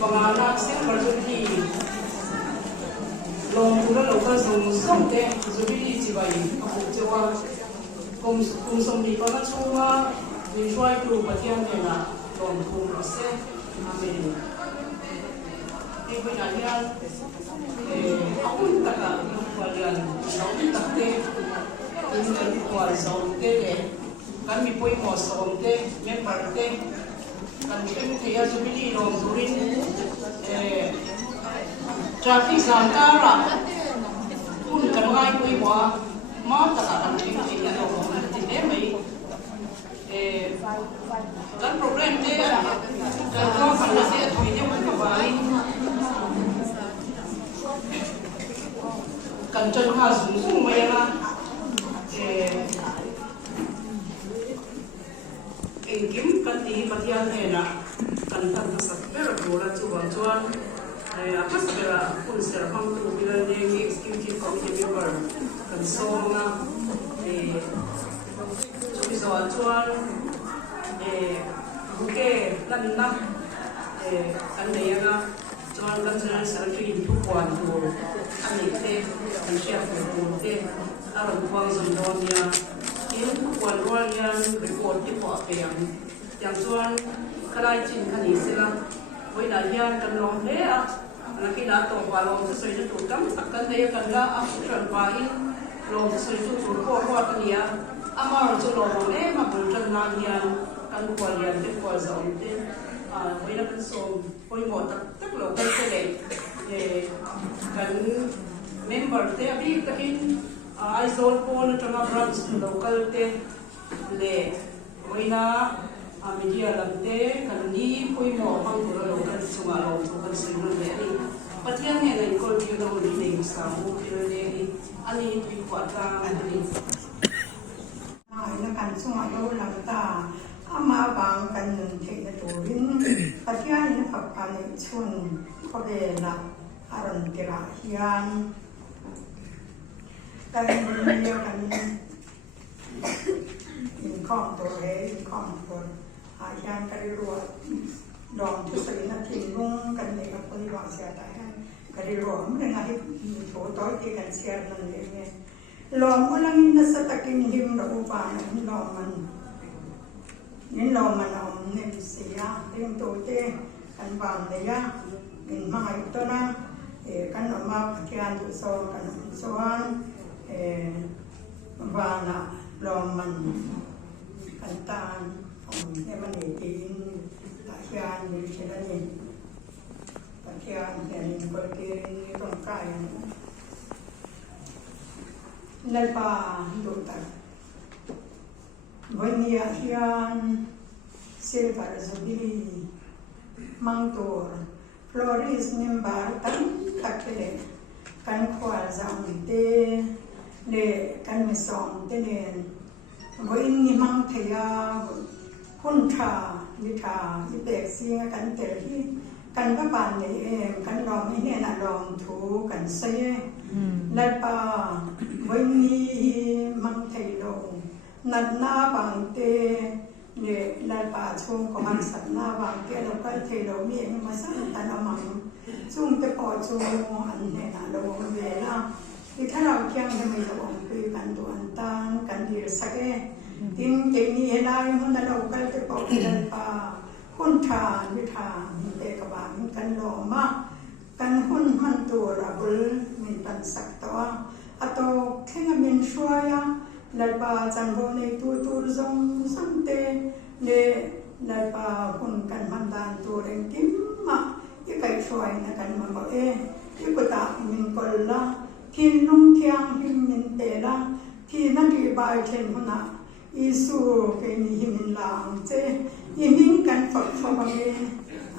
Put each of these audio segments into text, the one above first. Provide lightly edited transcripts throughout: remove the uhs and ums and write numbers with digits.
pangana silver jubilee lawmthu la local song te jubilee chi bai apu chewa kum som ni pana chunga ni try to Pathian hnenah lawmthu ase amen e bai na hian akun taka walian lawm takte in kan kwal zong te le kan mi poi mo som te member te kan peng theih jubilee lawmthu rin traffic jam tara kun kan ngai poi wa ma taka kan peng theih lawm ti ne mai kan program te kan ko kan na se thoi te kan bai kan chân ha sung mai na engkim kan ti Pathian hnenah kan tan sak bera bora chuan chuan akas bera kun ser hang tu bila ne executive committee member kan sawna chu chuan buke lan na kan neya chuan kan general secretary thu kwan tu ani te kan share tu te aron kwang zon donia in kwan rolian report ti pawh peng yang chuan kalai chin khani sila voina hian kan lawm hle a nakina to wa lawm chu soi tu kam tak kan nei kan la a tran pa in lawm chu soi tu tur ko ko kania amar chu lawm le ma bul tran na hian kan kwal yan te kwal zon te voina kan som poi mo tak lo kan te le kan member te abi takin I sold Paul Tama branch local te le voina media lamte kan ni poi mo pang pura local chunga lo kan sinun le ni Pathian hnenah kol ti no ni nei sa mu ti le ni ani tui kwa ta ni na kan chunga lo lang ta ama bang kan thei na turin Pathian na phapkan chun ko ve na aron tira hian kan ni kan in khom to he in khom to hian kai rawh dom tu sai na tin lung kan ne ka poi wa sia ta han kai rawh mun na hi tho to ti kan sia nan le ne lawm olang na sa takin him ro pa na lawm man nin lawm man om ne sia ting to te kan ban le ya in mai to na kan ma Pathian tu so kan soan và là lawm man kan tan om ne man ne tin hian ni chela ni Pathian hian ko ke ni tong kai nal pa do ta vonia hian silver jubilee mangtor florist member thenkhat le kan khwal zang te le kan mi som te nen voin ni mang theia kun tha ni tha ni pek singa kan tel hi kan ka ban nei em kan lawm ni hnenah lawmthu kan sei lat pa voin ni mang thei lo nat na bang te le lat pa chung ko man sat na bang te lo kan thei lo mi em ma san tan amang chung te pawh chu an hnenah lo ve naที่ถ้าเราเที่ยงจะไม่ระวังคือการตัวอันตังการดีสักทิ้งเจนี่ให้ได้มันเราก็จะปอกกันป่าคนทานวิธานเอกบาลกันหล่อมากกันหุ่นมันตัวระเบิดมีปันสักตัวอัตโตแค่เงินช่วยลัดป่าจังโบในตัวจงสังเตเนลัดป่าหุ่นกันมันดานตัวเร่งติ้มมาที่ใครช่วยนะกันมาบอกที่กุตามินกอลละที่นุ่งเทียงหิมินเตละที่นั่นที่บายเทนหุนะอิสุเกนิหิมินลางเจยิมิงกันฝักฝักเอง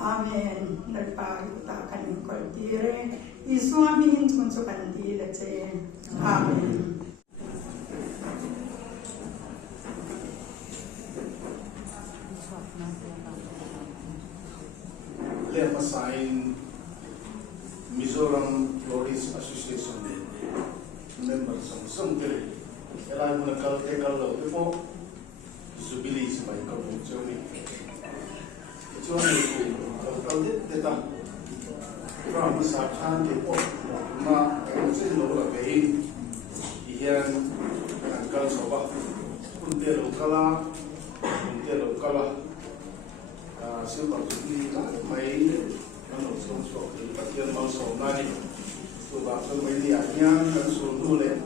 อาเมนลัดปายตากันกอลตีเรอิสุอามินจุนสุกันดีละเจอาเมนเรียกภาษาMizoram Florists Association members of some day. And I'm going to take a look before jubilee is my company. So, I'm going to rawh sa khan keipawh ma sen lo la vein hian kan kal soba unte lo kala silver jubilee mai ano so Pathian mau so nani so ba so mai dia hian kan so nu le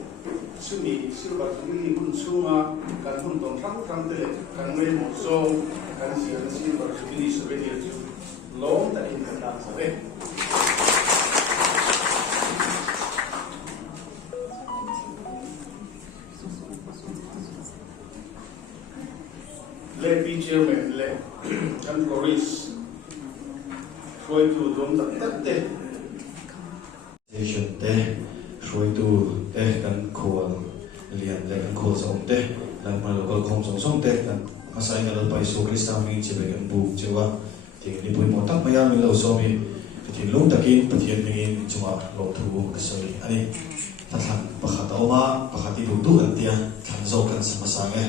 sumi silver jubilee kun chunga kan hun tong thang te le kan ngai mo so kan silver jubilee so be dia lawm ta in kan sa ve le pi chairman le kan florists khoi tu dom tak te station te khoi tu te kan khol lian le kan khol som te lan ma local khom som te kan asai ngal pai so krista mi che be kan bu chewa ti ni pui mo tak maya mi lo so mi ti lung takin Pathian mi chuma lawmthu ka soi ani ta thang pakhat oma pakhati bu du an tia than zo kan samasa nge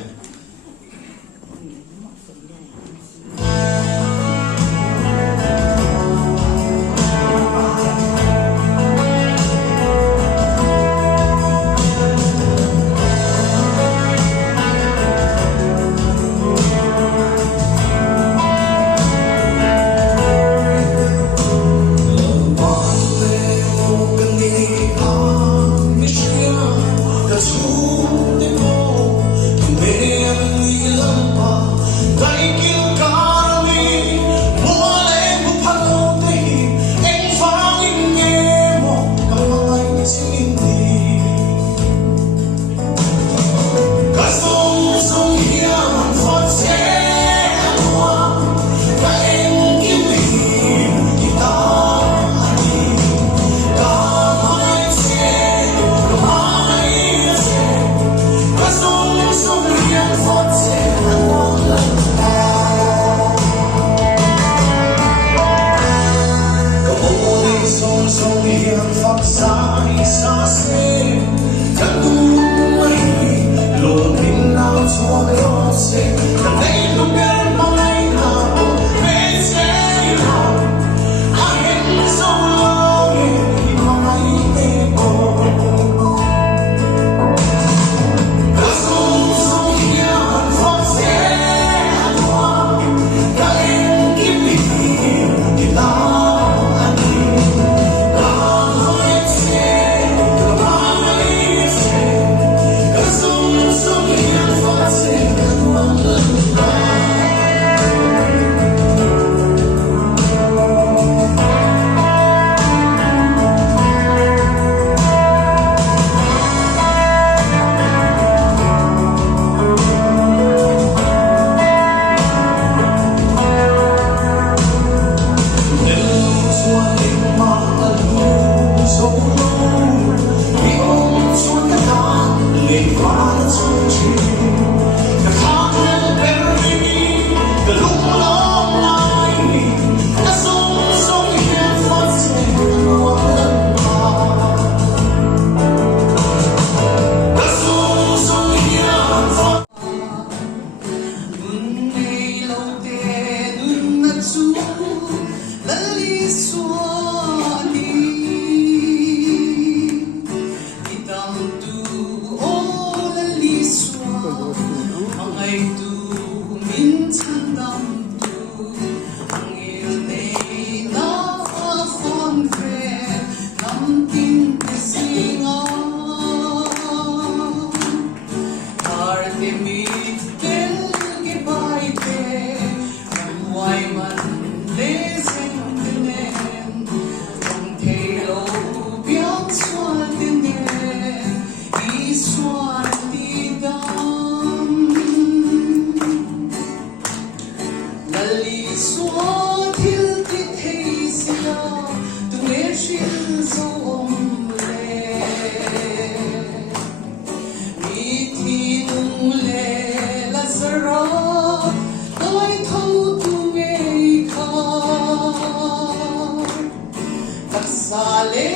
Sale,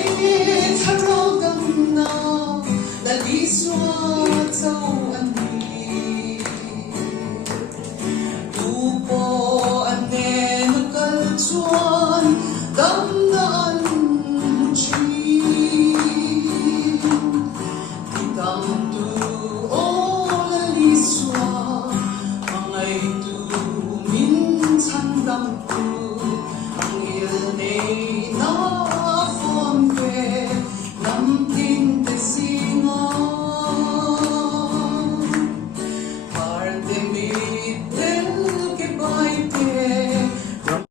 tarogana, daliswa.